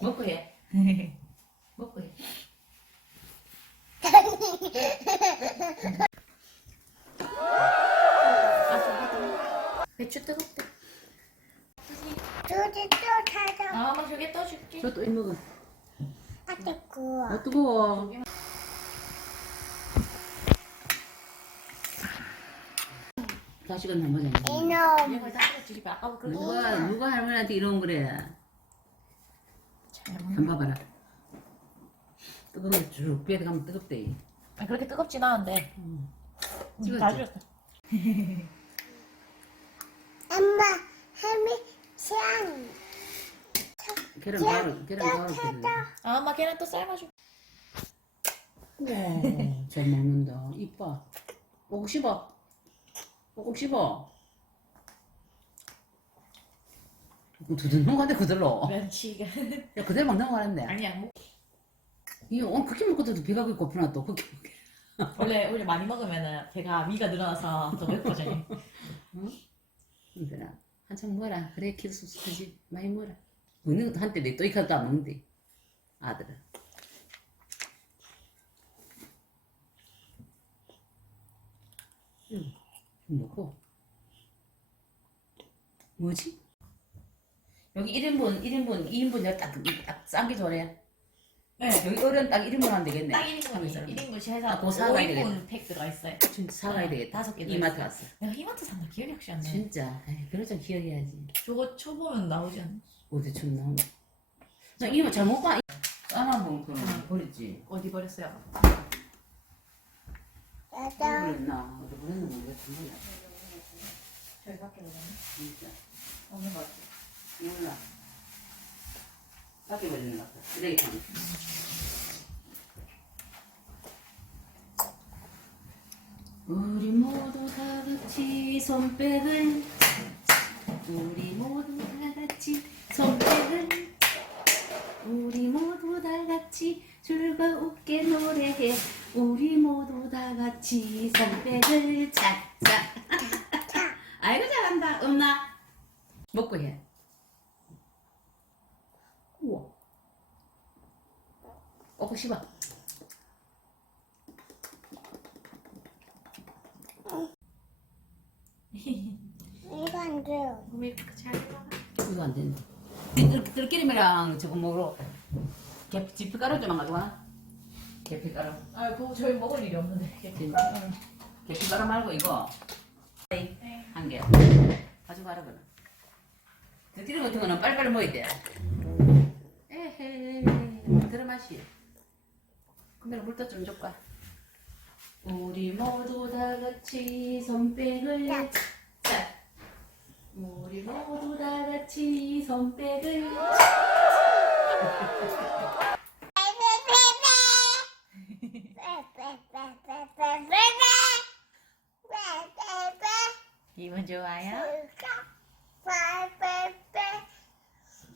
먹고 해. 먹고 해. 배추 뜨겁대. 조지 또 찾아. 아, 엄마 조개 떠줄 저또 이모가. 아, 뜨거 아, 뜨거워. 4시간 남았잖아. 이놈. 누가, 누가 할머니한테 이런 거래 한번 봐라. 뜨겁네쭉빼에 가면 뜨겁대. 아 그렇게 뜨겁진 않은데. 응. 음. 찍었다. 엄마, 햄이 쌍. 계란 바로, 계란 바로. 바로. 아, 엄마 계란 또 삶아줘. 와, 네. 잘 먹는다. 이뻐. 먹고 싶어. 먹고 싶어. 두드는 건데 그들로. 면치가. 야 그들 먹는 거 같네. 아니야. 이어 그렇게 먹고도 배가 그렇게 고프나 또 그렇게. 먹게 원래 원래 많이 먹으면은 배가 위가 늘어나서 더 배고져요. 응. 이거나 한참 먹어라. 그래 키울 수 있지. 많이 먹어라. 먹는 것도 한때 내 또이카도 먹는데 아들아. 응. 먹어 뭐지? 여기 1인분, 응. 1인분, 2인분이 딱, 딱 싸기 전에. 네. 여기 어른 딱 1인분 하 되겠네. 딱 1인분이. 1인분씩 해서 1인. 딱 오, 5인분 되겠팩 들어있어요. 사가야 되다 네. 5개 이마트, 이마트 왔어. 내가 이마트 산거 기억이 역안 나. 진짜. 그러자 기억해지 저거 쳐보면 나오지 않 어디 쳤나? 이마 잘못 있어. 봐. 까만 봉그러 버렸지. 어디 버렸어요? 어디 버렸어요? 어디 버렸나? 어디 버렸나? 저기 밖에 버렸나? 어디 버렸나? 어디 버렸나? 어디 버렸나? 몰라. 밖에 버리는 것 우리 모두 다 같이 손 빼들. 우리 모두 다 같이 손 빼들. 우리 모두 다 같이 줄과 웃게 노래해. 우리 모두 다 같이 손 빼들. 자, 자. 아이고, 잘한다, 엄마. 먹고 해. 먹고 싶어. 응. 이거 안 돼요. 밀크 잘 이거 안 된다. 들끼리미랑 저거 먹으러 깊피가루 좀 가져와. 깊피가루 아, 그거 저희 먹을 일이 없는데. 깊피가루 말고 이거. 에이. 한 개. 가져가라 그 들끼리 같은 거는 빨리빨리 먹어 돼. 에헤이. 들어 마시. 카메라 물도 좀 줄까? 우리 모두 다 같이 손백을 우리 모두 다 같이 손백을 기분 좋아요?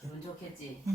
기분 좋겠지?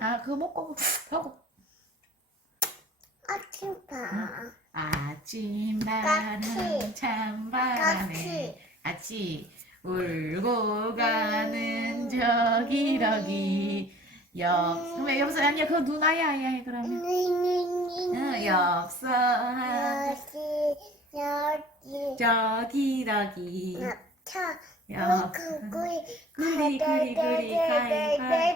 아, 그 먹고 하고. 아침바. 응? 아침바는 찬바람에 같이 울고 가는 저기러기 역왜 음. 여 아니야 그 누나야 야그러 응. 역사 여기 여기 저기러기 역차 역 구리 구리 구